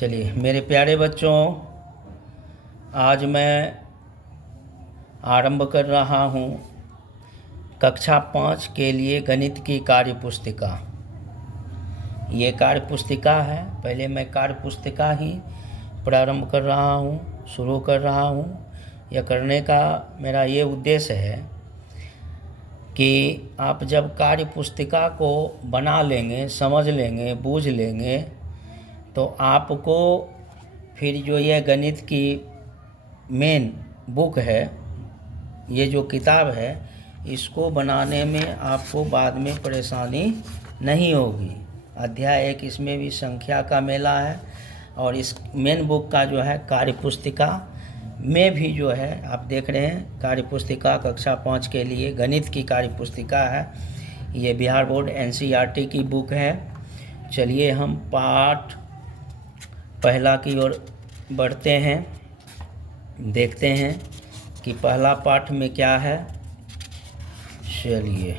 चलिए मेरे प्यारे बच्चों, आज मैं आरंभ कर रहा हूँ कक्षा 5 के लिए गणित की कार्य पुस्तिका। ये कार्य पुस्तिका है। पहले मैं कार्य पुस्तिका ही प्रारंभ कर रहा हूँ, शुरू कर रहा हूँ। यह करने का मेरा ये उद्देश्य है कि आप जब कार्य पुस्तिका को बना लेंगे, समझ लेंगे, बूझ लेंगे, तो आपको फिर जो यह गणित की मेन बुक है, ये जो किताब है, इसको बनाने में आपको बाद में परेशानी नहीं होगी। अध्याय 1 इसमें भी संख्या का मेला है, और इस मेन बुक का जो है कार्य पुस्तिका में भी जो है आप देख रहे हैं, कार्य पुस्तिका कक्षा 5 के लिए गणित की कार्य पुस्तिका है। ये बिहार बोर्ड NCERT की बुक है। चलिए हम पाठ पहला की ओर बढ़ते हैं, देखते हैं कि पहला पाठ में क्या है। चलिए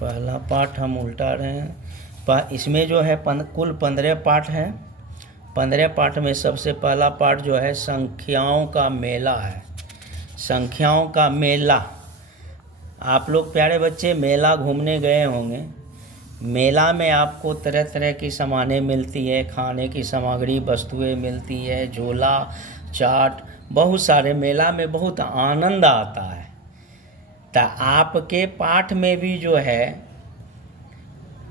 पहला पाठ हम उल्टा रहे हैं। इसमें जो है कुल 15 पाठ हैं। 15 पाठ में सबसे पहला पाठ जो है संख्याओं का मेला है। संख्याओं का मेला। आप लोग प्यारे बच्चे मेला घूमने गए होंगे। मेला में आपको तरह तरह की सामानें मिलती है, खाने की सामग्री, वस्तुएं मिलती है, झोला, चाट, बहुत सारे। मेला में बहुत आनंद आता है। तो आपके पाठ में भी जो है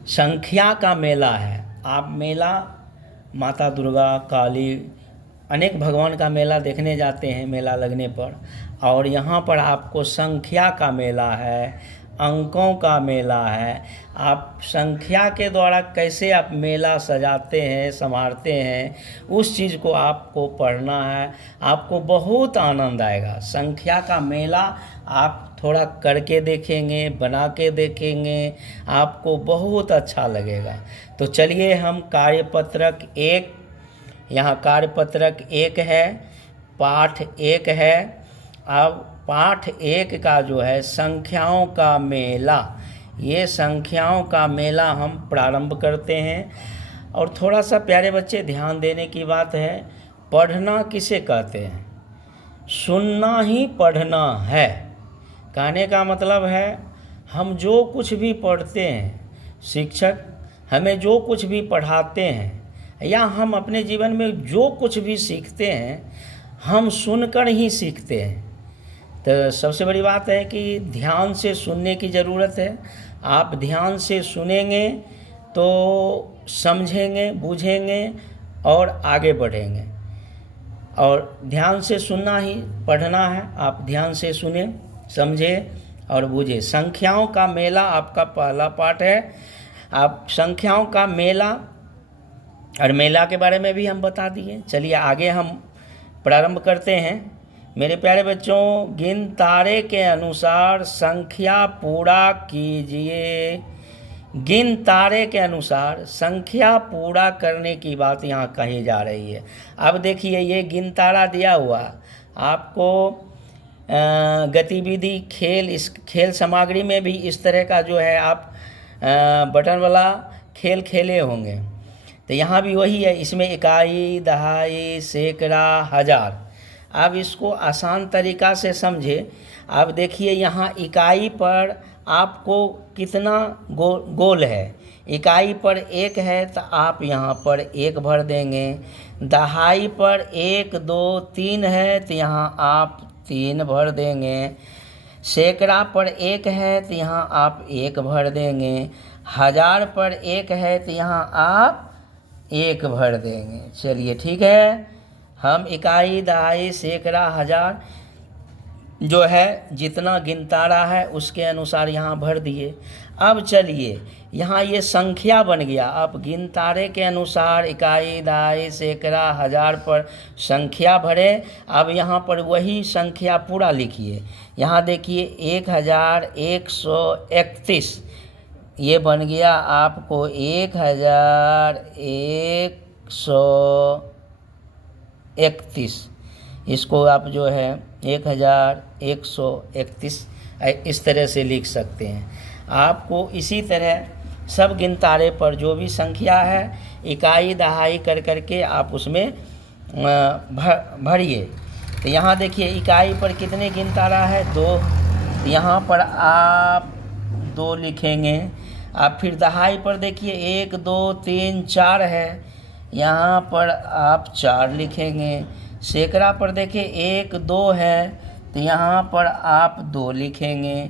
संख्या का मेला है। आप मेला माता दुर्गा, काली, अनेक भगवान का मेला देखने जाते हैं मेला लगने पर, और यहाँ पर आपको संख्या का मेला है, अंकों का मेला है। आप संख्या के द्वारा कैसे आप मेला सजाते हैं, संवारते हैं, उस चीज़ को आपको पढ़ना है। आपको बहुत आनंद आएगा। संख्या का मेला आप थोड़ा करके देखेंगे, बना के देखेंगे, आपको बहुत अच्छा लगेगा। तो चलिए हम कार्यपत्रक 1, यहाँ कार्यपत्रक 1 है, पाठ 1 है। अब पाठ 1 का जो है संख्याओं का मेला, ये संख्याओं का मेला हम प्रारंभ करते हैं। और थोड़ा सा प्यारे बच्चे ध्यान देने की बात है, पढ़ना किसे कहते हैं? सुनना ही पढ़ना है। कहने का मतलब है हम जो कुछ भी पढ़ते हैं, शिक्षक हमें जो कुछ भी पढ़ाते हैं, या हम अपने जीवन में जो कुछ भी सीखते हैं, हम सुनकर ही सीखते हैं। तो सबसे बड़ी बात है कि ध्यान से सुनने की ज़रूरत है। आप ध्यान से सुनेंगे तो समझेंगे, बूझेंगे और आगे बढ़ेंगे। और ध्यान से सुनना ही पढ़ना है। आप ध्यान से सुने, समझे और बूझे। संख्याओं का मेला आपका पहला पाठ है। आप संख्याओं का मेला, और मेला के बारे में भी हम बता दिए। चलिए आगे हम प्रारंभ करते हैं। मेरे प्यारे बच्चों, गिन तारे के अनुसार संख्या पूरा कीजिए। गिन तारे के अनुसार संख्या पूरा करने की बात यहाँ कही जा रही है। अब देखिए, ये गिन तारा दिया हुआ आपको गतिविधि, खेल, इस खेल सामग्री में भी इस तरह का जो है आप बटन वाला खेल खेले होंगे। तो यहाँ भी वही है। इसमें इकाई, दहाई, सैकड़ा, हजार। अब इसको आसान तरीका से समझे। अब देखिए, यहाँ इकाई पर आपको कितना गोल है। इकाई पर 1 है तो आप यहाँ पर 1 भर देंगे। दहाई पर 1, 2, 3 है तो यहाँ आप 3 भर देंगे। सैकड़ा पर 1 है तो यहाँ आप 1 भर देंगे। हजार पर 1 है तो यहाँ आप 1 भर देंगे। चलिए ठीक है, हम इकाई, दहाई, सैकड़ा, हजार जो है जितना गिनतारा है उसके अनुसार यहाँ भर दिए। अब चलिए, यहाँ ये संख्या बन गया। अब गिनतारे के अनुसार इकाई, दहाई, सैकड़ा, हजार पर संख्या भरे। अब यहाँ पर वही संख्या पूरा लिखिए। यहाँ देखिए 1131 ये बन गया आपको 1131। इसको आप जो है 1131 इस तरह से लिख सकते हैं। आपको इसी तरह सब गिनतारे पर जो भी संख्या है इकाई दहाई कर करके आप उसमें भरिए। तो यहाँ देखिए इकाई पर कितने गिनतारा है, 2। तो यहाँ पर आप 2 लिखेंगे। आप फिर दहाई पर देखिए 1 2 3 4 है, यहाँ पर आप 4 लिखेंगे। सैकड़ा पर देखिए 1 2 है, तो यहाँ पर आप 2 लिखेंगे।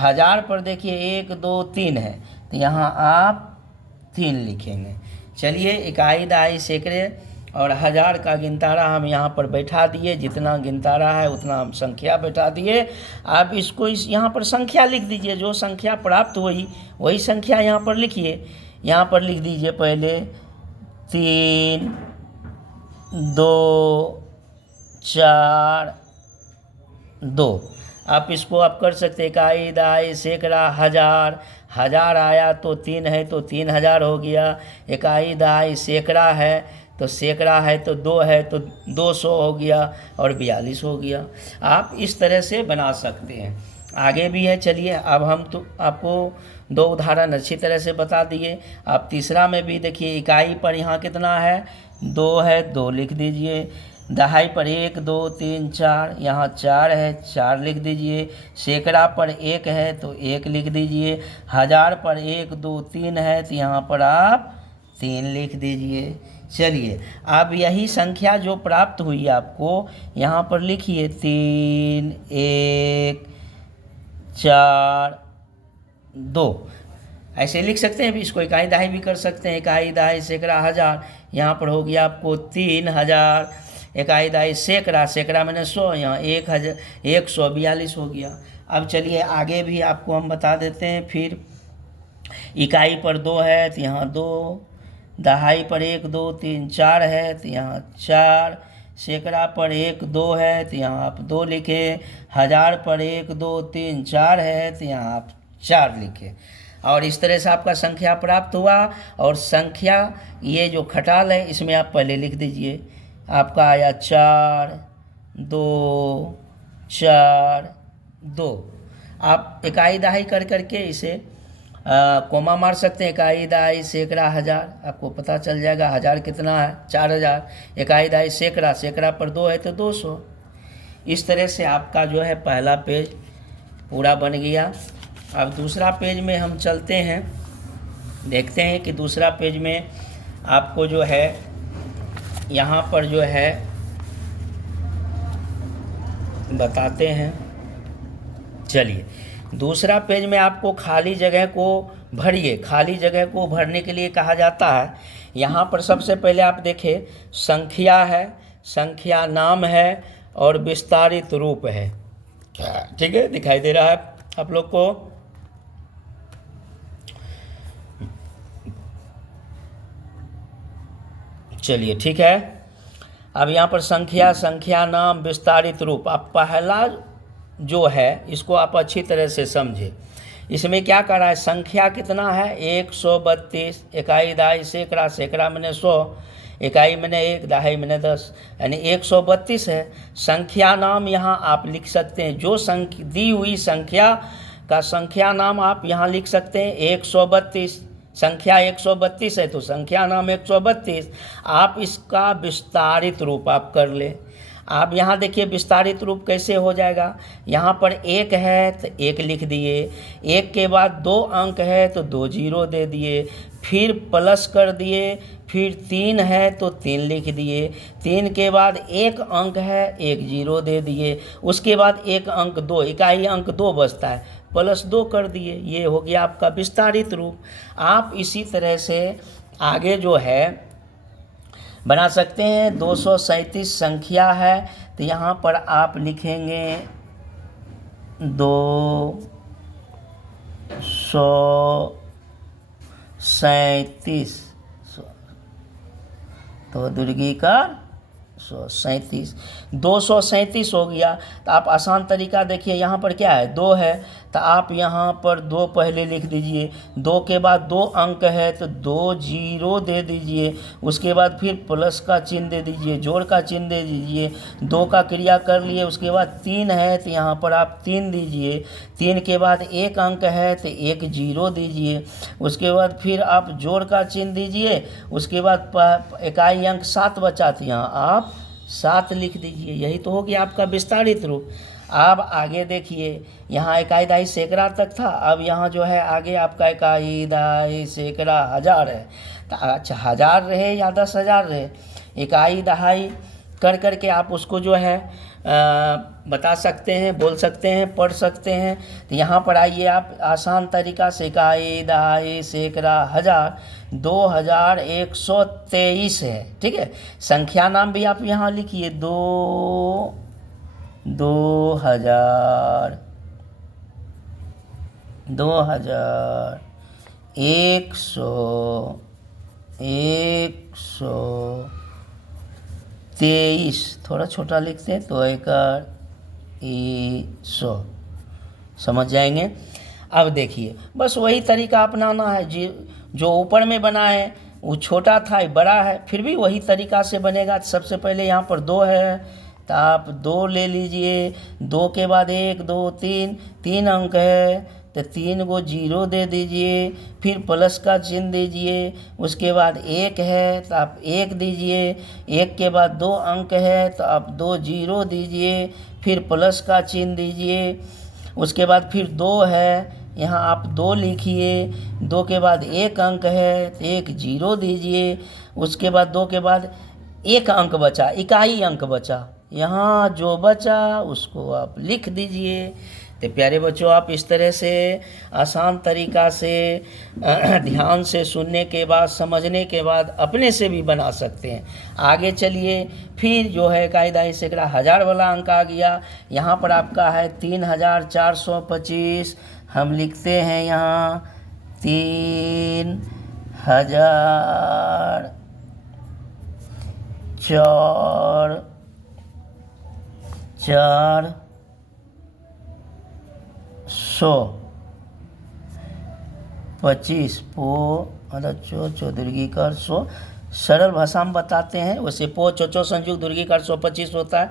हज़ार पर देखिए 1 2 3 है, तो यहाँ आप 3 लिखेंगे। चलिए इकाई दहाई सैकड़े और हज़ार का गिनतारा हम यहाँ पर बैठा दिए, जितना गिनतारा है उतना हम संख्या बैठा दिए। आप इसको यहाँ पर संख्या लिख दीजिए, जो संख्या प्राप्त हुई वही संख्या यहाँ पर लिखिए। यहाँ पर लिख दीजिए पहले 3 2 4 2। आप इसको आप कर सकते हैं इकाई दहाई सैकड़ा हज़ार। हज़ार आया तो 3 है तो 3000 हो गया। इकाई दहाई सैकड़ा है तो सैकड़ा है तो 2 है तो 200 हो गया और 42 हो गया। आप इस तरह से बना सकते हैं। आगे भी है, चलिए अब हम तो आपको 2 उदाहरण अच्छी तरह से बता दिए। आप तीसरा में भी देखिए इकाई पर यहाँ कितना है, 2 है, 2 लिख दीजिए। दहाई पर 1 2 3 4, यहाँ 4 है, 4 लिख दीजिए। सैकड़ा पर 1 है तो 1 लिख दीजिए। हज़ार पर 1 2 3 है तो यहाँ पर आप 3 लिख दीजिए। चलिए अब यही संख्या जो प्राप्त हुई आपको यहाँ पर लिखिए 3 1 4 2, ऐसे लिख सकते हैं। भी इसको इकाई दहाई भी कर सकते हैं। इकाई दहाई सैकड़ा हज़ार, यहाँ पर हो गया आपको 3000। इकाई दहाई सैकड़ा, सैकड़ा मैंने 100, यहाँ 142 हो गया। अब चलिए आगे भी आपको हम बता देते हैं। फिर इकाई पर 2 है तो यहाँ 2, दहाई पर 1 2 3 4 है तो यहाँ 4, सैकड़ा पर 1 2 है तो यहाँ आप 2 लिखे। हज़ार पर 1 2 3 4 है तो यहाँ आप 4 लिखे। और इस तरह से आपका संख्या प्राप्त हुआ। और संख्या ये जो खटाल है इसमें आप पहले लिख दीजिए। आपका आया 4 2 4 2। आप इकाई दहाई कर करके इसे कोमा मार सकते हैं। इकाई दहाई सैकड़ा हज़ार, आपको पता चल जाएगा हज़ार कितना है, 4000। इकाई दहाई सैकड़ा, सैकड़ा पर 2 है तो 200। इस तरह से आपका जो है पहला पेज पूरा बन गया। अब दूसरा पेज में हम चलते हैं, देखते हैं कि दूसरा पेज में आपको जो है यहाँ पर जो है बताते हैं। चलिए दूसरा पेज में आपको खाली जगह को भरिए। खाली जगह को भरने के लिए कहा जाता है, यहाँ पर सबसे पहले आप देखें संख्या है, संख्या नाम है और विस्तारित रूप है। ठीक है, दिखाई दे रहा है आप लोग को। चलिए ठीक है। अब यहाँ पर संख्या, संख्या नाम, विस्तारित रूप। आप पहला जो है इसको आप अच्छी तरह से समझे। इसमें क्या कर रहा है, संख्या कितना है 132। इकाई दहाई सैकड़ा, सैकड़ा मैंने 100, इकाई मैंने 1, दहाई मैंने 10, यानी 132 है। संख्या नाम यहाँ आप लिख सकते हैं, जो संख्या दी हुई संख्या का संख्या नाम आप यहाँ लिख सकते हैं 132। संख्या 132 है तो संख्या नाम 132। आप इसका विस्तारित रूप आप कर ले। आप यहाँ देखिए विस्तारित रूप कैसे हो जाएगा। यहाँ पर 1 है तो 1 लिख दिए, 1 के बाद 2 अंक है तो 2 जीरो दे दिए, फिर प्लस कर दिए, फिर 3 है तो 3 लिख दिए, 3 के बाद 1 अंक है 1 जीरो दे दिए, उसके बाद 1 अंक 2, इकाई अंक 2 बचता है, प्लस 2 कर दिए। ये हो गया आपका विस्तारित रूप। आप इसी तरह से आगे जो है बना सकते हैं। 237 संख्या है तो यहाँ पर आप लिखेंगे 237, तो दुर्गी का 237 237 हो गया। तो आप आसान तरीका देखिए, यहाँ पर क्या है, 2 है, तो आप यहाँ पर 2 पहले लिख दीजिए। 2 के बाद 2 अंक है तो 2 जीरो दे दीजिए। उसके बाद फिर प्लस का चिन्ह दे दीजिए, जोड़ का चिन्ह दे दीजिए। 2 का क्रिया कर लिए। उसके बाद 3 है तो यहाँ पर आप 3 दीजिए। 3 के बाद 1 अंक है तो 1 जीरो दीजिए। उसके बाद फिर आप जोड़ का चिन्ह दीजिए। उसके बाद इकाई अंक 7 बचा, तो यहाँ आप 7 लिख दीजिए। यही तो हो गया आपका विस्तारित रूप। अब आगे देखिए, यहाँ इकाई दहाई सैकड़ा तक था। अब यहाँ जो है आगे आपका इकाई दहाई सैकड़ा हज़ार है। तो अच्छा, 1000 रहे या 10,000 रहे, इकाई दहाई कर करके आप उसको जो है बता सकते हैं, बोल सकते हैं, पढ़ सकते हैं। तो यहाँ पर आइए आप आसान तरीका से, इकाई दहाई सैकड़ा हज़ार 2123 है। ठीक है, संख्या नाम भी आप यहाँ लिखिए, 2000 2123। थोड़ा छोटा लिखते हैं तो 100 समझ जाएंगे। अब देखिए, बस वही तरीका अपनाना है। जो ऊपर में बना है वो छोटा था, बड़ा है, फिर भी वही तरीका से बनेगा। सबसे पहले यहाँ पर 2 है तो आप 2 ले लीजिए। 2 के बाद 1 2 3 अंक है तो 3 को जीरो दे दीजिए। फिर प्लस का चिन्ह दीजिए। उसके बाद 1 है तो आप 1 दीजिए। 1 के बाद 2 अंक है तो आप 2 जीरो दीजिए। फिर प्लस का चिन्ह दीजिए। उसके बाद फिर 2 है, यहाँ आप 2 लिखिए। 2 के बाद 1 अंक है तो 1 जीरो दीजिए। उसके बाद 2 के बाद 1 अंक बचा, इकाई अंक बचा, यहाँ जो बचा उसको आप लिख दीजिए। तो प्यारे बच्चों, आप इस तरह से आसान तरीका से ध्यान से सुनने के बाद, समझने के बाद अपने से भी बना सकते हैं। आगे चलिए, फिर जो है इकाई दहाई सैकड़ा हज़ार वाला अंक आ गया। यहाँ पर आपका है 3425। हम लिखते हैं यहाँ 3425 चौदुर्गीकार 100। सरल भाषा में बताते हैं, वैसे पो चो संयुक्त दुर्गीकार 125 होता है।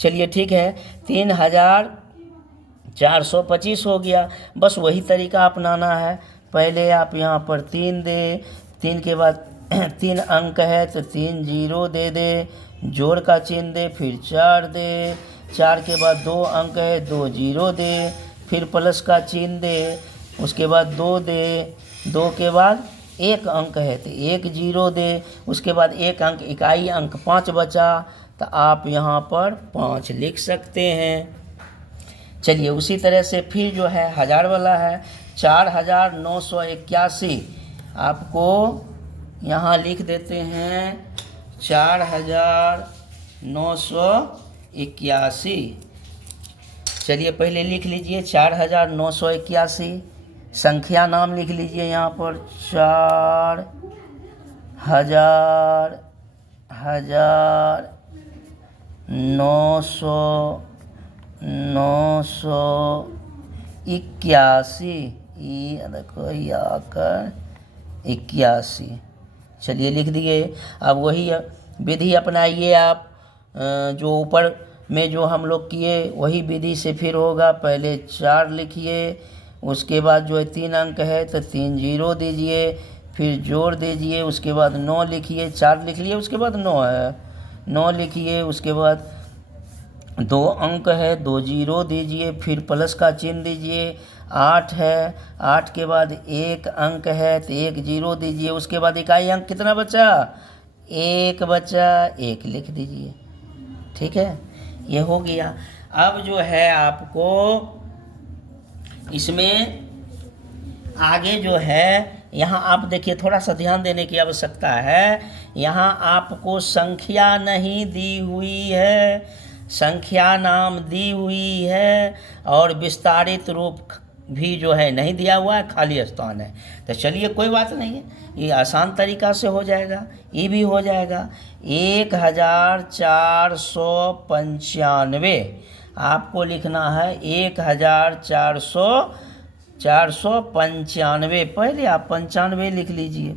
चलिए ठीक है, 3425 हो गया। बस वही तरीका अपनाना है। पहले आप यहाँ पर 3 दे, 3 के बाद 3 अंक है तो 3 जीरो दे दे, जोड़ का चिन्ह दे, फिर 4 दे। 4 के बाद 2 अंक है, 2 जीरो दे, फिर प्लस का चिन्ह दे। उसके बाद 2 दे, 2 के बाद 1 अंक है तो 1 जीरो दे। उसके बाद 1 अंक, इकाई अंक 5 बचा, तो आप यहाँ पर 5 लिख सकते हैं। चलिए, उसी तरह से फिर जो है हज़ार वाला है 4981। आपको यहाँ लिख देते हैं 4981। चलिए पहले लिख लीजिए 4981। संख्या नाम लिख लीजिए यहाँ पर 4981। देखो ये आकर 81। चलिए लिख दिए। अब वही विधि अपनाइए आप, जो ऊपर में जो हम लोग किए वही विधि से फिर होगा। पहले 4 लिखिए। उसके बाद जो है 3 अंक है तो 3 जीरो दीजिए, फिर जोड़ दीजिए। उसके बाद 9 लिखिए। 4 लिख लिए, उसके बाद 9 है, 9 लिखिए। उसके बाद 2 अंक है, 2 जीरो दीजिए, फिर प्लस का चिन्ह दीजिए। 8 है, 8 के बाद 1 अंक है तो 1 जीरो दीजिए। उसके बाद इकाई अंक कितना बचा, 1 बचा, 1 लिख दीजिए। ठीक है, ये हो गया। अब जो है आपको इसमें आगे जो है, यहाँ आप देखिए, थोड़ा सा ध्यान देने की आवश्यकता है। यहाँ आपको संख्या नहीं दी हुई है, संख्या नाम दी हुई है और विस्तारित रूप भी जो है नहीं दिया हुआ है, खाली स्थान है। तो चलिए कोई बात नहीं है, ये आसान तरीका से हो जाएगा, ये भी हो जाएगा। 1495 आपको लिखना है, 1495। पहले आप 95 लिख लीजिए,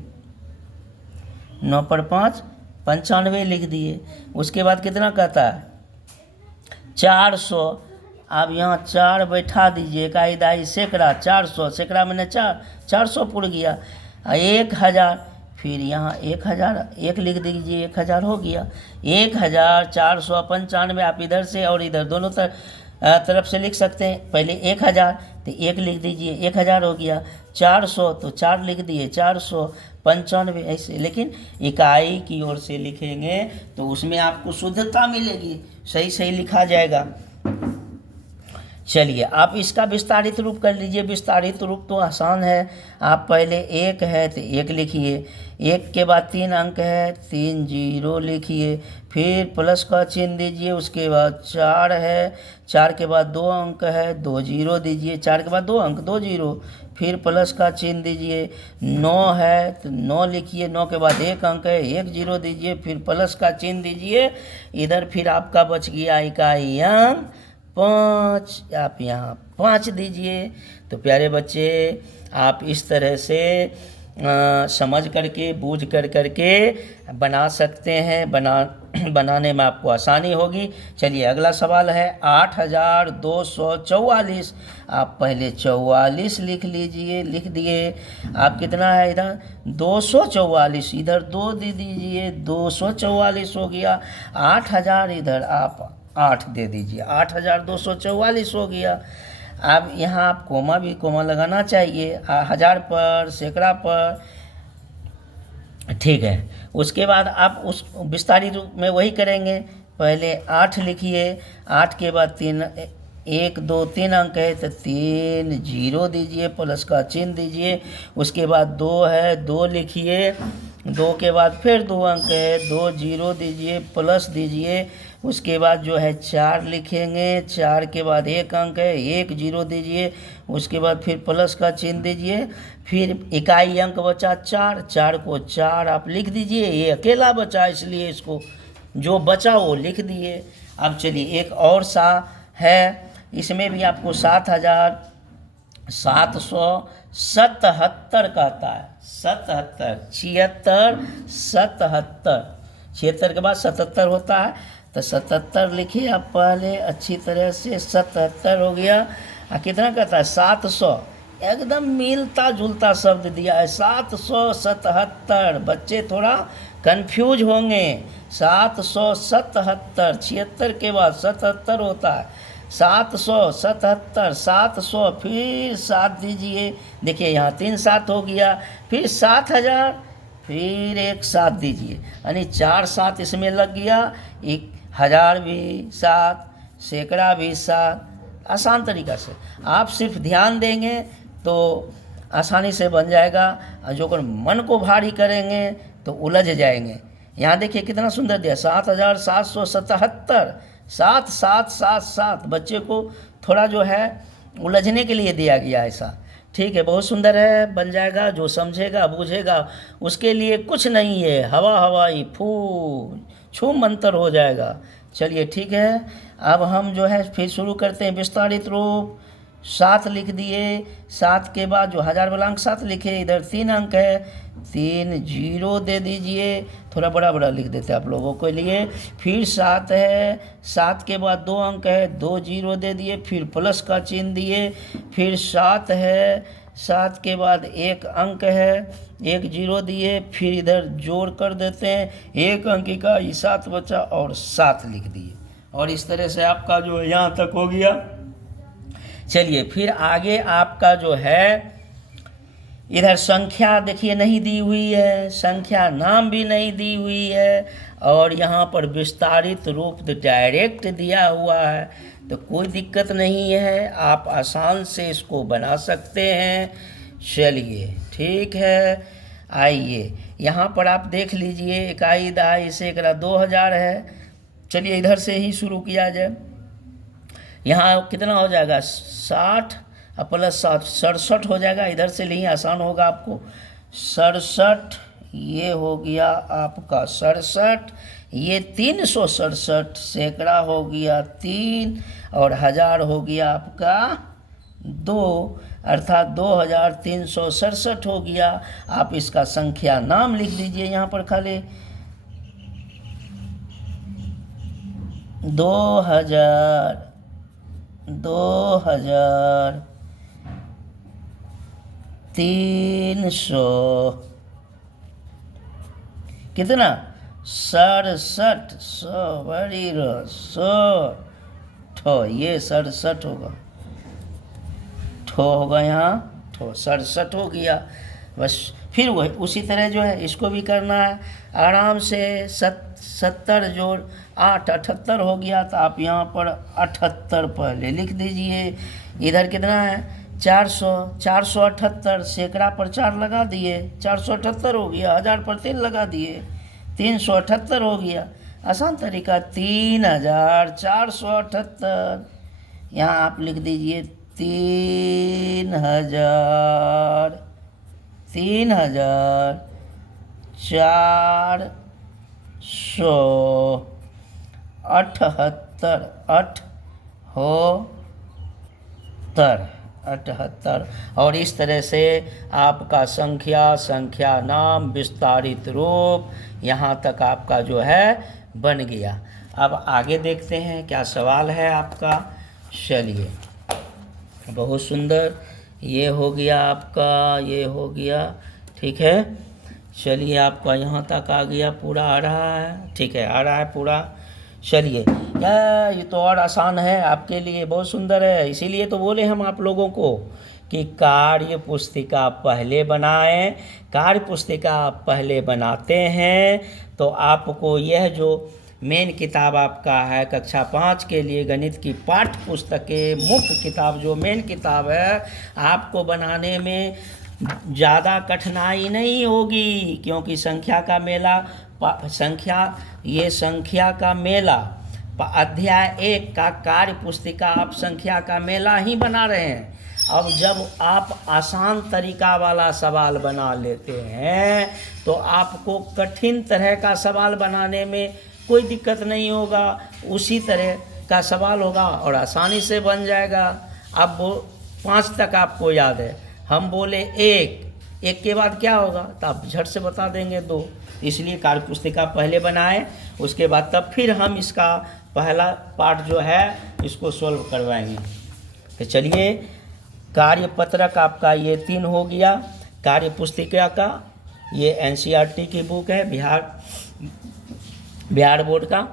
9 पर 5 95 लिख दिए। उसके बाद कितना कहता है 400। आप यहाँ 4 बैठा दीजिए, इकाई दाई सैकड़ा, 400 सैकड़ा मैंने 400 पुर गया। 1000, फिर यहाँ 1000 एक लिख दीजिए, 1000 हो गया। 1495 आप इधर से और इधर दोनों तरफ से लिख सकते हैं। पहले 1000 तो 1 लिख दीजिए, 1000 हो गया। 400 तो 4 लिख दिए, 495 ऐसे। लेकिन इकाई की ओर से लिखेंगे तो उसमें आपको शुद्धता मिलेगी, सही सही लिखा जाएगा। चलिए आप इसका विस्तारित रूप कर लीजिए। विस्तारित रूप तो आसान है, आप पहले 1 है तो 1 लिखिए, 1 के बाद 3 अंक है, 3 0 लिखिए, फिर प्लस का चिन्ह दीजिए। उसके बाद 4 है, 4 के बाद 2 अंक है, 2 0 दीजिए, 4 के बाद 2 अंक 2 0, फिर प्लस का चिन्ह दीजिए। 9 है तो 9 लिखिए, 9 के बाद 1 अंक है, 1 0 दीजिए, फिर प्लस का चिन्ह दीजिए। इधर फिर आपका बच गया इकाई अंक 5, आप यहाँ 5 दीजिए। तो प्यारे बच्चे आप इस तरह से समझ करके बूझ करके बना सकते हैं। बनाने में आपको आसानी होगी। चलिए अगला सवाल है 8244। आप पहले 44 लिख लीजिए, लिख दिए। आप कितना है इधर 244, इधर 2 दे दीजिए, 244 हो गया। 8000 इधर आप 8 दे दीजिए, 8244 हो गया। अब यहाँ आप कोमा लगाना चाहिए, 1000 पर सैकड़ा पर, ठीक है। उसके बाद आप उस विस्तारित रूप में वही करेंगे। पहले 8 लिखिए, 8 के बाद 3 1 2 3 अंक है तो 3 0 दीजिए, प्लस का चिन्ह दीजिए। उसके बाद 2 है, 2 लिखिए, 2 के बाद फिर 2 अंक है, 2 0 दीजिए, प्लस दीजिए। उसके बाद जो है 4 लिखेंगे, 4 के बाद 1 अंक है, 1 0 दीजिए। उसके बाद फिर प्लस का चिन्ह दीजिए। फिर इकाई अंक बचा 4, 4 को 4 आप लिख दीजिए। ये अकेला बचा इसलिए इसको जो बचा वो लिख दिए। अब चलिए एक और सा है, इसमें भी आपको 7777 कहता है। 77 76 77, 76 के बाद 77 होता है तो 77 लिखिए आप पहले अच्छी तरह से। 77 हो गया। कितना कहता है 700, एकदम मिलता जुलता शब्द दिया है 777। बच्चे थोड़ा कंफ्यूज होंगे। 777, 76 के बाद 77 होता है। 777, 700, फिर 7 दीजिए। देखिए यहाँ 3 7 हो गया, फिर 7000, फिर 1 7 दीजिए, यानी 4 7 इसमें लग गया। 1000 भी 7, सैकड़ा भी 7। आसान तरीका से आप सिर्फ ध्यान देंगे तो आसानी से बन जाएगा। और जो अगर मन को भारी करेंगे तो उलझ जाएंगे। यहाँ देखिए कितना सुंदर दिया 7777, 7 7 7 7। बच्चे को थोड़ा जो है उलझने के लिए दिया गया ऐसा। ठीक है, बहुत सुंदर है, बन जाएगा। जो समझेगा बूझेगा उसके लिए कुछ नहीं है, हवा हवाई फूल छू मंतर हो जाएगा। चलिए ठीक है, अब हम जो है फिर शुरू करते हैं विस्तारित रूप। 7 लिख दिए, 7 के बाद जो 1000 वाला अंक 7 लिखे, इधर 3 अंक है, 3 0 दे दीजिए। थोड़ा बड़ा बड़ा लिख देते आप लोगों के लिए। फिर 7 है, 7 के बाद 2 अंक है, 2 0 दे दिए, फिर प्लस का चिन्ह दिए। फिर 7 है, 7 के बाद 1 अंक है, 1 0 दिए, फिर इधर जोड़ कर देते हैं, 1 अंक का 7 बचा और 7 लिख दिए। और इस तरह से आपका जो यहाँ तक हो गया। चलिए फिर आगे आपका जो है इधर संख्या देखिए नहीं दी हुई है, संख्या नाम भी नहीं दी हुई है, और यहाँ पर विस्तारित रूप डायरेक्ट दिया हुआ है। तो कोई दिक्कत नहीं है, आप आसान से इसको बना सकते हैं। चलिए ठीक है, आइए यहाँ पर आप देख लीजिए इकाई दहाई सैकड़ा 2000 है। चलिए इधर से ही शुरू किया जाए। यहाँ कितना हो जाएगा 60, अब प्लस 67 हो जाएगा, इधर से नहीं आसान होगा आपको। 67 ये हो गया आपका 67, ये 367 सैकड़ा हो गया 3, और 1000 हो गया आपका 2, अर्थात 2367 हो गया। आप इसका संख्या नाम लिख दीजिए यहाँ पर खाली 2000 2300 कितना 67 वेरी 100 ये 67 होगा, होगा यहाँ 67 हो गया। बस फिर वही उसी तरह जो है इसको भी करना है आराम से। 70 जोड़ 8 78 हो गया, तो आप यहाँ पर 78 पहले लिख दीजिए। इधर कितना है 478 सैकड़ा पर 4 लगा दिए, 478 हो गया। 1000 पर 3 लगा दिए, 378 हो गया। आसान तरीका 3478, यहाँ आप लिख दीजिए 3478 78। और इस तरह से आपका संख्या नाम विस्तारित रूप यहाँ तक आपका जो है बन गया। अब आगे देखते हैं क्या सवाल है आपका। चलिए, बहुत सुंदर, ये हो गया आपका, ये हो गया, ठीक है। चलिए, आपका यहाँ तक आ गया, पूरा आ रहा है, ठीक है, आ रहा है पूरा। चलिए, ये तो और आसान है आपके लिए, बहुत सुंदर है। इसीलिए तो बोले हम आप लोगों को कि कार्य पुस्तिका पहले बनाएं। कार्य पुस्तिका आप पहले बनाते हैं तो आपको यह जो मेन किताब आपका है कक्षा 5 के लिए गणित की पाठ्य पुस्तकें, मुख्य किताब जो मेन किताब है, आपको बनाने में ज़्यादा कठिनाई नहीं होगी, क्योंकि संख्या का मेला अध्याय 1 का कार्य पुस्तिका आप संख्या का मेला ही बना रहे हैं। अब जब आप आसान तरीका वाला सवाल बना लेते हैं तो आपको कठिन तरह का सवाल बनाने में कोई दिक्कत नहीं होगा, उसी तरह का सवाल होगा और आसानी से बन जाएगा। अब वो 5 तक आपको याद है, हम बोले 1 के बाद क्या होगा तो आप झट से बता देंगे 2। इसलिए कार्य पुस्तिका पहले बनाएं, उसके बाद तब फिर हम इसका पहला पार्ट जो है इसको सॉल्व करवाएंगे। तो चलिए, कार्य पत्रक आपका ये 3 हो गया। कार्य पुस्तिका का ये एनसीईआरटी की बुक है, बिहार बोर्ड का।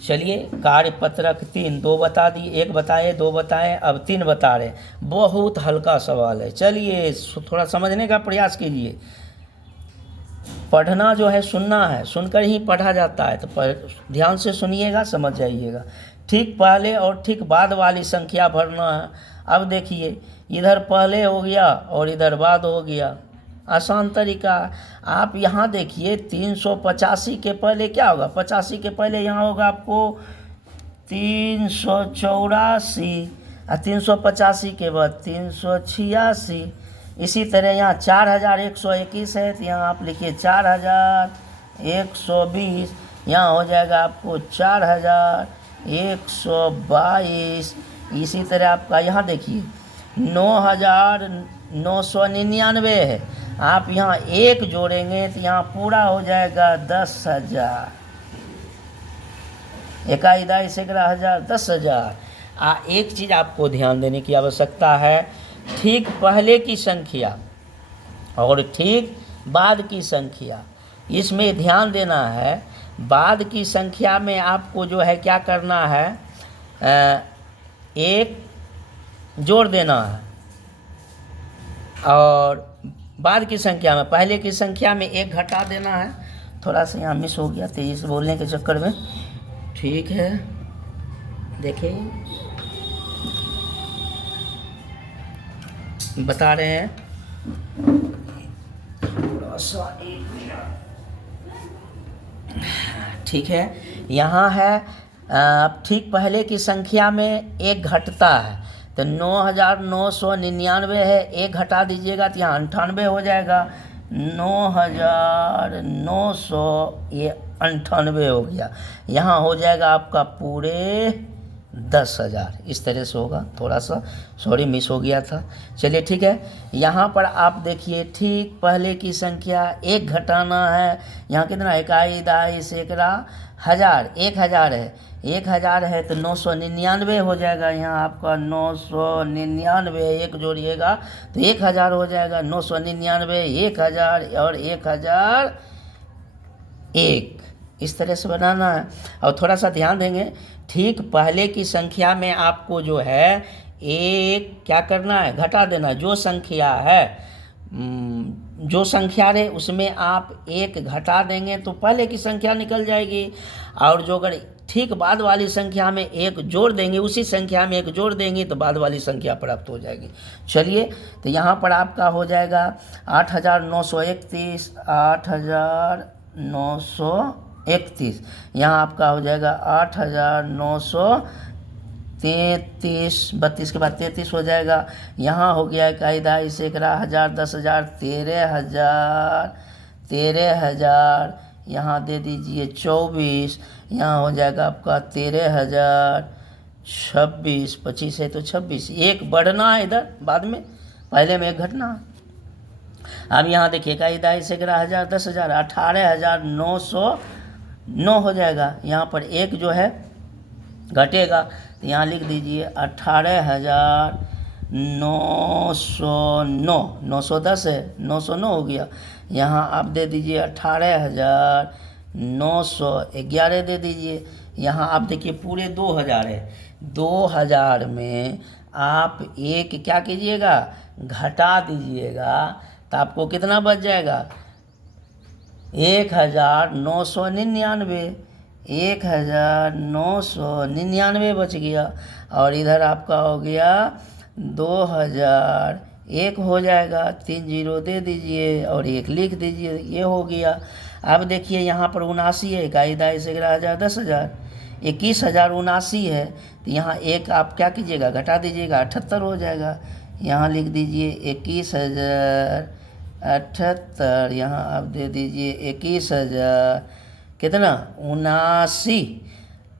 चलिए, कार्य पत्रक 3, 2 बता दिए, 1 बताए, 2 बताए, अब 3 बता रहे। बहुत हल्का सवाल है, चलिए थोड़ा समझने का प्रयास कीजिए। पढ़ना जो है सुनना है, सुनकर ही पढ़ा जाता है, तो ध्यान से सुनिएगा, समझ जाइएगा। ठीक पहले और ठीक बाद वाली संख्या भरना है। अब देखिए, इधर पहले हो गया और इधर बाद हो गया, आसान तरीका। आप यहाँ देखिए 385 के पहले क्या होगा, 85 के पहले यहाँ होगा आपको 384, और 385 के बाद 386। इसी तरह यहाँ 4121 है, तो यहाँ आप लिखिए 4120, यहाँ हो जाएगा आपको 4122। इसी तरह आपका यहाँ देखिए 9999 है, आप यहाँ 1 जोड़ेंगे तो यहाँ पूरा हो जाएगा 10,000। इकाई दाई सैकड़ा हज़ार 10,000। एक चीज़ आपको ध्यान देने की आवश्यकता है, ठीक पहले की संख्या और ठीक बाद की संख्या, इसमें ध्यान देना है। बाद की संख्या में आपको जो है क्या करना है, 1 जोड़ देना है, और बाद की संख्या में पहले की संख्या में 1 घटा देना है। थोड़ा सा यहाँ मिस हो गया तेज़ी से बोलने के चक्कर में, ठीक है। देखिए बता रहे हैं, थोड़ा सा ठीक है। यहाँ है ठीक पहले की संख्या में 1 घटता है, तो 9,999 है, एक घटा दीजिएगा तो यहाँ 98 हो जाएगा। 9,900 ये 98 हो गया। यहाँ हो जाएगा आपका पूरे 10,000। इस तरह से होगा। थोड़ा सा सॉरी मिस हो गया था। चलिए ठीक है। यहाँ पर आप देखिए ठीक पहले की संख्या एक घटाना है। यहाँ कितना, इकाई दाई सैकड़ा हज़ार, 1,000 है। 1,000 है तो 999 हो जाएगा। यहाँ आपका 999 एक जोड़िएगा तो 1,000 हो जाएगा। 999 1,000 और 1,001। इस तरह से बनाना है। और थोड़ा सा ध्यान देंगे, ठीक पहले की संख्या में आपको जो है एक क्या करना है, घटा देना। जो संख्या है जो संख्या रहे उसमें आप एक घटा देंगे तो पहले की संख्या निकल जाएगी। और जो अगर ठीक बाद वाली संख्या में एक जोड़ देंगे, उसी संख्या में एक जोड़ देंगे तो बाद वाली संख्या प्राप्त हो जाएगी। चलिए तो यहाँ पर आपका हो जाएगा 8,931, 8,931। यहाँ आपका हो जाएगा 8,933, 32 के बाद 33 हो जाएगा। यहाँ हो गया इकाई दाई सैकड़ा हज़ार, 10,000, 13,000, 13,000। यहाँ दे दीजिए 24। यहाँ हो जाएगा आपका 13,000, 26, 25 है तो 26। एक बढ़ना है इधर, बाद में पहले में एक घटना। अब यहाँ देखिए इकाई दाई सैकड़ा हज़ार, 10,000, 18,909 हो जाएगा। यहाँ पर एक जो है घटेगा तो यहाँ लिख दीजिए 18,909। 910 है, 909 हो गया। यहाँ आप दे दीजिए 18,911 दे दीजिए। यहाँ आप देखिए पूरे 2,000 है। 2,000 में आप एक क्या कीजिएगा, घटा दीजिएगा तो आपको कितना बच जाएगा, 1,999। 1,999 बच गया। और इधर आपका हो गया 2,000, एक हो जाएगा, 3 जीरो दे दीजिए और एक लिख दीजिए, ये हो गया। अब देखिए यहाँ पर 79 है, इकाई दाई सैकड़ा हज़ार, 10,000, 21,079 है तो यहाँ एक आप क्या कीजिएगा, घटा दीजिएगा, 78 हो जाएगा। यहाँ लिख दीजिए 21,078। यहाँ आप दे दीजिए 21,000 कितना, 79।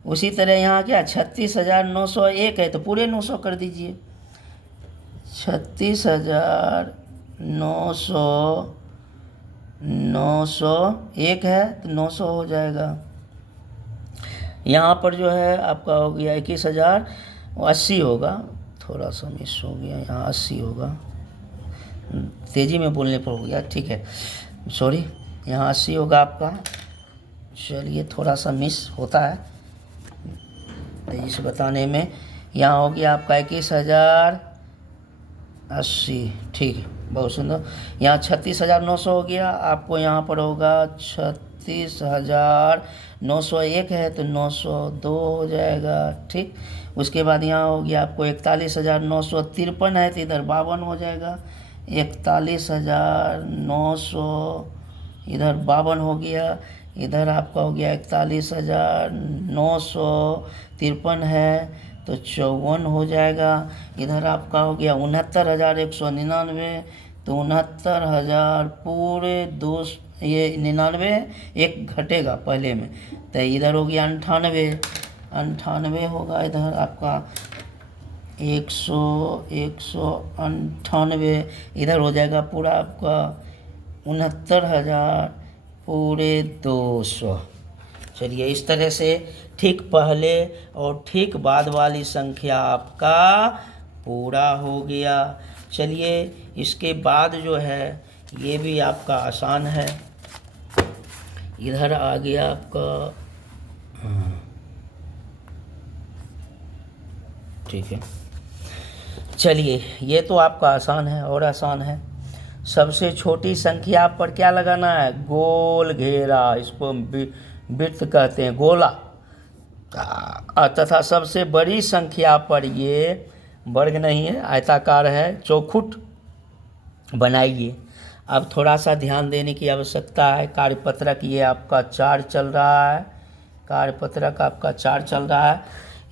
उसी तरह यहाँ क्या 36,901 है तो पूरे 900 कर दीजिए। 36,901 है तो 900 हो जाएगा। यहाँ पर जो है आपका हो गया 21,080 होगा। थोड़ा सा मिस हो गया, यहाँ 80 होगा, तेज़ी में बोलने पर हो गया, ठीक है सॉरी। यहाँ 80 होगा आपका। चलिए थोड़ा सा मिस होता है तेजी से बताने में। यहाँ हो गया आपका 21,080, ठीक है, बहुत सुंदर। यहाँ 36,900 हो गया। आपको यहाँ पर होगा 36,901 है तो 902 हो जाएगा, ठीक। उसके बाद यहाँ हो गया आपको 41,953 है तो इधर 52 हो जाएगा। 41,900 इधर 52 हो गया। इधर आपका हो गया 41,953 है तो 54 हो जाएगा। इधर आपका हो गया 69,199 तो 69,000 पूरे 2 ये 99 एक घटेगा पहले में तो इधर हो गया 98 होगा। इधर आपका 198 इधर हो जाएगा पूरा आपका 69,000 पूरे 200। चलिए इस तरह से ठीक पहले और ठीक बाद वाली संख्या आपका पूरा हो गया। चलिए इसके बाद जो है ये भी आपका आसान है। इधर आ गया आपका, ठीक है। चलिए ये तो आपका आसान है और आसान है। सबसे छोटी संख्या पर क्या लगाना है, गोल घेरा, इसको वृत्त कहते हैं, गोला। तथा सबसे बड़ी संख्या पर ये वर्ग नहीं है, आयताकार है, चौखुट बनाइए। अब थोड़ा सा ध्यान देने की आवश्यकता है। कार्यपत्रक ये आपका 4 चल रहा है, कार्यपत्रक आपका 4 चल रहा है।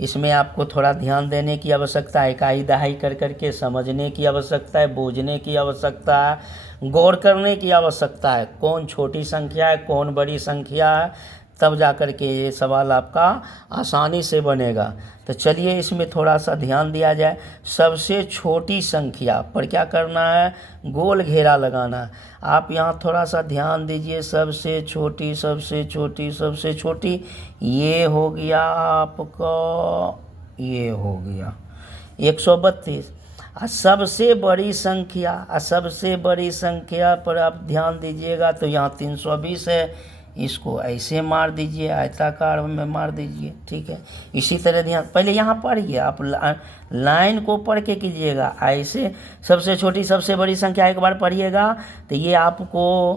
इसमें आपको थोड़ा ध्यान देने की आवश्यकता है, इकाई दहाई कर करके समझने की आवश्यकता है, बूझने की आवश्यकता है, गौर करने की आवश्यकता है, कौन छोटी संख्या है कौन बड़ी संख्या है, तब जा कर के ये सवाल आपका आसानी से बनेगा। तो चलिए इसमें थोड़ा सा ध्यान दिया जाए। सबसे छोटी संख्या पर क्या करना है, गोल घेरा लगाना है। आप यहाँ थोड़ा सा ध्यान दीजिए, सबसे छोटी सबसे छोटी सबसे छोटी, ये हो गया आपका, ये हो गया 132। सबसे बड़ी संख्या, सबसे बड़ी संख्या पर आप ध्यान दीजिएगा तो यहाँ 320 है, इसको ऐसे मार दीजिए, आयताकार में मार दीजिए, ठीक है। इसी तरह ध्यान, पहले यहाँ पढ़िए, आप लाइन को पढ़ के कीजिएगा। ऐसे सबसे छोटी सबसे बड़ी संख्या एक बार पढ़िएगा तो ये आपको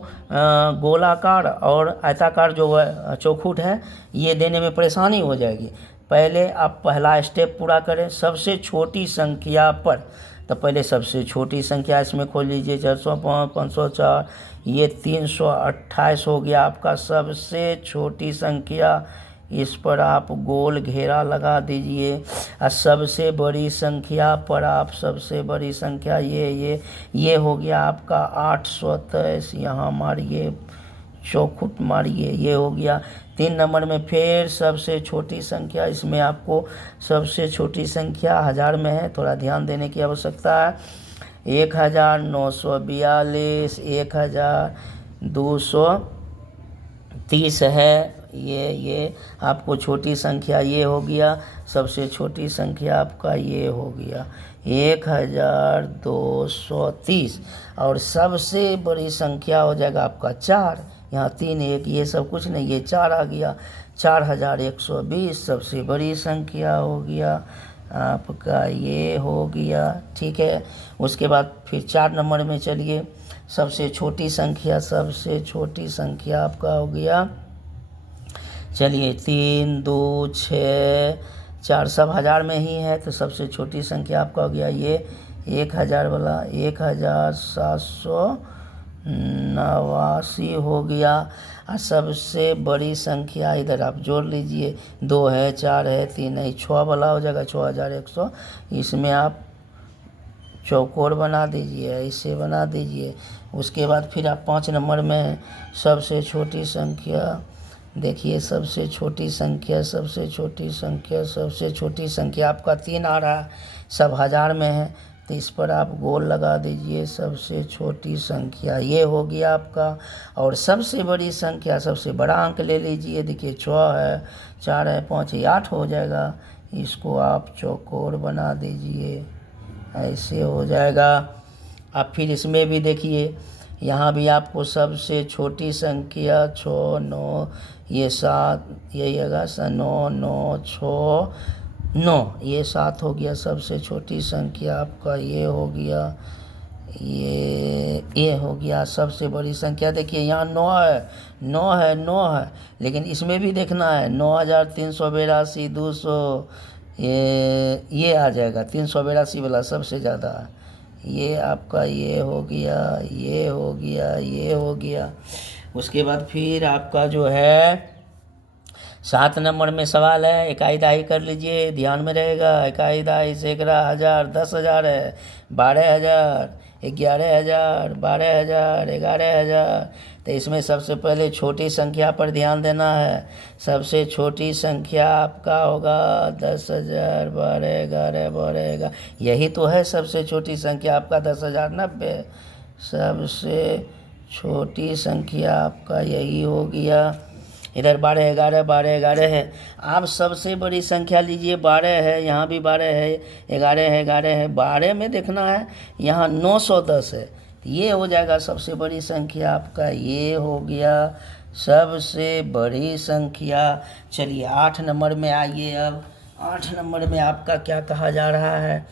गोलाकार और आयताकार जो चौखुट है ये देने में परेशानी हो जाएगी। पहले आप पहला स्टेप पूरा करें, सबसे छोटी संख्या पर। तो पहले सबसे छोटी संख्या इसमें खोल लीजिए, 405, 504, ये 328 हो गया आपका सबसे छोटी संख्या। इस पर आप गोल घेरा लगा दीजिए। और सबसे बड़ी संख्या पर आप, सबसे बड़ी संख्या ये हो गया आपका 823, यहाँ मारिए, चौखुट मारिए, ये हो गया। 3 नंबर में फिर सबसे छोटी संख्या, इसमें आपको सबसे छोटी संख्या हज़ार में है, थोड़ा ध्यान देने की आवश्यकता है। 1942, 1230 है, ये आपको छोटी संख्या ये हो गया। सबसे छोटी संख्या आपका ये हो गया 1230। और सबसे बड़ी संख्या हो जाएगा आपका 4, यहाँ 3 1 ये सब कुछ नहीं, ये 4 आ गया, 4120 सबसे बड़ी संख्या हो गया आपका, ये हो गया, ठीक है। उसके बाद फिर 4 नंबर में चलिए, सबसे छोटी संख्या, सबसे छोटी संख्या आपका हो गया, चलिए 3 2 6 4 सब हज़ार में ही है, तो सबसे छोटी संख्या आपका हो गया ये 1000 वाला, 1789 हो गया। और सबसे बड़ी संख्या इधर आप जोड़ लीजिए, 2 है 4 है 3 है, 6 वाला हो जाएगा 6100। इसमें आप चौकोर बना दीजिए, ऐसे बना दीजिए। उसके बाद फिर आप 5 नंबर में सबसे छोटी संख्या देखिए, सबसे छोटी संख्या, सबसे छोटी संख्या, सबसे छोटी संख्या आपका 3 आ रहा है, सब हज़ार में है, तो इस पर आप गोल लगा दीजिए। सबसे छोटी संख्या ये हो गया आपका। और सबसे बड़ी संख्या, सबसे बड़ा अंक ले लीजिए, देखिए 6 है 4 है 5 है 8 हो जाएगा, इसको आप चौकोर बना दीजिए, ऐसे हो जाएगा। अब फिर इसमें भी देखिए, यहाँ भी आपको सबसे छोटी संख्या 6 9 ये 7 यही आएगा, 9 9 6 9 ये 7 हो गया। सबसे छोटी संख्या आपका ये हो गया, ये हो गया। सबसे बड़ी संख्या देखिए यहाँ 9 है 9 है 9 है, लेकिन इसमें भी देखना है 9382 200, ये आ जाएगा 382 वाला सबसे ज़्यादा, ये आपका ये हो गया, ये हो गया, ये हो गया। उसके बाद फिर आपका जो है 7 नंबर में सवाल है, इकाई दहाई कर लीजिए, ध्यान में रहेगा। इकाई दहाई सैकड़ा, हज़ार, 10,000 है, 12,000, 11,000, 12,000, 11,000। तो इसमें सबसे पहले छोटी संख्या पर ध्यान देना है। सबसे छोटी संख्या आपका होगा 10,000, 12, 11, 12, 11, यही तो है सबसे छोटी संख्या आपका 10,090। सबसे छोटी संख्या आपका यही हो गया। इधर 12 11 12 11 है। आप सबसे बड़ी संख्या लीजिए, 12 है, यहाँ भी 12 है, 11 है, 11 है, 12 में देखना है, यहाँ 910 है, ये हो जाएगा सबसे बड़ी संख्या आपका, ये हो गया सबसे बड़ी संख्या। चलिए 8 नंबर में आइए। अब 8 नंबर में आपका क्या कहा जा रहा है,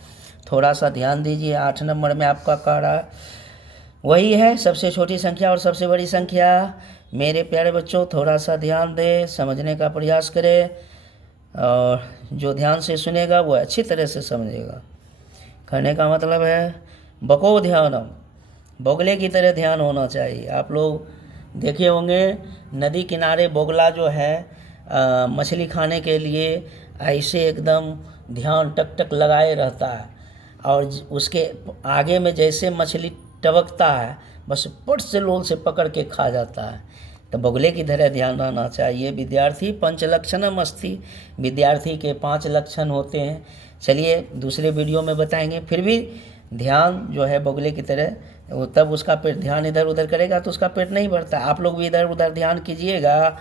थोड़ा सा ध्यान दीजिए। 8 नंबर में आपका कह रहा है वही है, सबसे छोटी संख्या और सबसे बड़ी संख्या। मेरे प्यारे बच्चों थोड़ा सा ध्यान दें, समझने का प्रयास करें, और जो ध्यान से सुनेगा वो अच्छी तरह से समझेगा। कहने का मतलब है बको ध्यानम, बोगले की तरह ध्यान होना चाहिए। आप लोग देखे होंगे नदी किनारे बोगला जो है मछली खाने के लिए ऐसे एकदम ध्यान टक टक लगाए रहता है, और उसके आगे में जैसे मछली टबकता है बस पट से लोल से पकड़ के खा जाता है। तो बगुले की तरह ध्यान रहना चाहिए। विद्यार्थी पंचलक्षणम अस्ति, विद्यार्थी के 5 लक्षण होते हैं। चलिए दूसरे वीडियो में बताएंगे। फिर भी ध्यान जो है बगुले की तरह, वो तब उसका पेट ध्यान इधर उधर करेगा तो उसका पेट नहीं भरता। आप लोग भी इधर उधर ध्यान कीजिएगा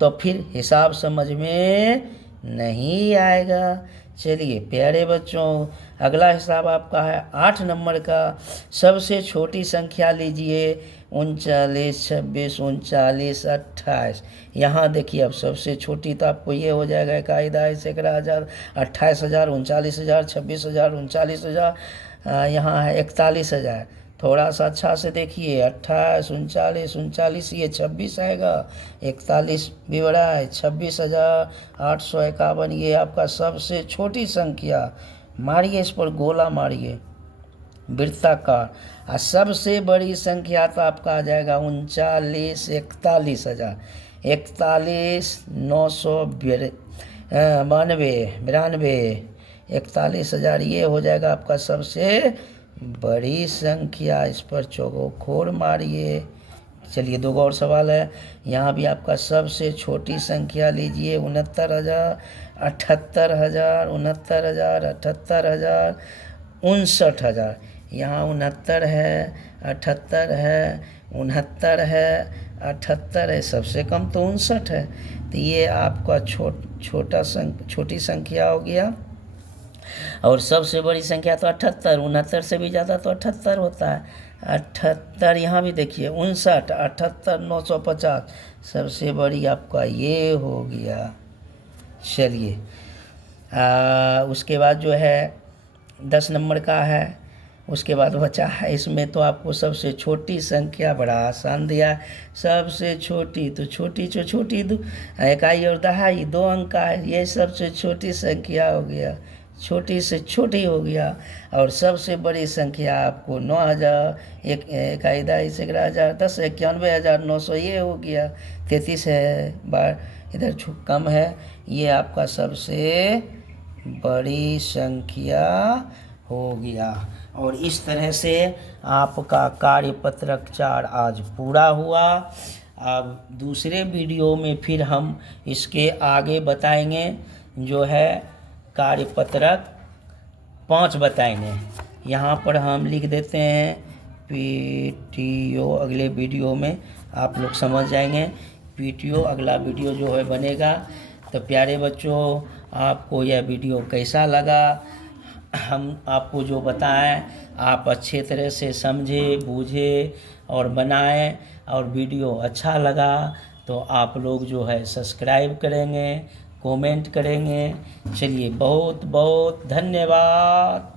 तो फिर हिसाब समझ में नहीं आएगा। चलिए प्यारे बच्चों, अगला हिसाब आपका है 8 नंबर का। सबसे छोटी संख्या लीजिए 39, 26, 39, 28। यहाँ देखिए अब सबसे छोटी तो आपको ये हो जाएगा 1, 10, 11,000, 28,000, 39,000, 26,000, 39,000, यहाँ है 41,000। थोड़ा सा अच्छा से देखिए 28, 39, 39, ये 26 आएगा, 41 भी बड़ा है, 26,851 ये आपका सबसे छोटी संख्या। मारिए इस पर गोला मारिए वृत्ताकार। और सबसे बड़ी संख्या तो आपका आ जाएगा 39, 41,000, 41,992, 92, 41,000 ये हो जाएगा आपका सबसे बड़ी संख्या। इस पर चौकोर मारिए। चलिए 2 और सवाल है। यहाँ भी आपका सबसे छोटी संख्या लीजिए 69,000, 78,000, 69,000, 78,000, 59,000। यहाँ 69 है, 78 है, 69 है, 78 है, सबसे कम तो 59 है। तो ये आपका छोटी संख्या हो गया। और सबसे बड़ी संख्या तो 78, 69 से भी ज़्यादा तो 78 होता है। 78 यहाँ भी देखिए 59, 78, 950, सबसे बड़ी आपका ये हो गया। चलिए उसके बाद जो है 10 नंबर का है। उसके बाद बचा है, इसमें तो आपको सबसे छोटी संख्या बड़ा आसान दिया है। सबसे छोटी तो छोटी 1 और दहाई 2 अंक का है, ये सबसे छोटी संख्या हो गया, छोटी से छोटी हो गया। और सबसे बड़ी संख्या आपको 9,000, 1, 10, 11,000, 10, 91,900 ये हो गया। 33 है बार इधर कम है, ये आपका सबसे बड़ी संख्या हो गया। और इस तरह से आपका कार्यपत्रक 4 आज पूरा हुआ। अब दूसरे वीडियो में फिर हम इसके आगे बताएंगे, जो है कार्यपत्रक 5 बताएंगे। यहाँ पर हम लिख देते हैं PTO। अगले वीडियो में आप लोग समझ जाएंगे PTO। अगला वीडियो जो है बनेगा। तो प्यारे बच्चों, आपको यह वीडियो कैसा लगा? हम आपको जो बताएं आप अच्छे तरह से समझे, बूझे और बनाएं। और वीडियो अच्छा लगा तो आप लोग जो है सब्सक्राइब करेंगे, कमेंट करेंगे। चलिए बहुत बहुत धन्यवाद।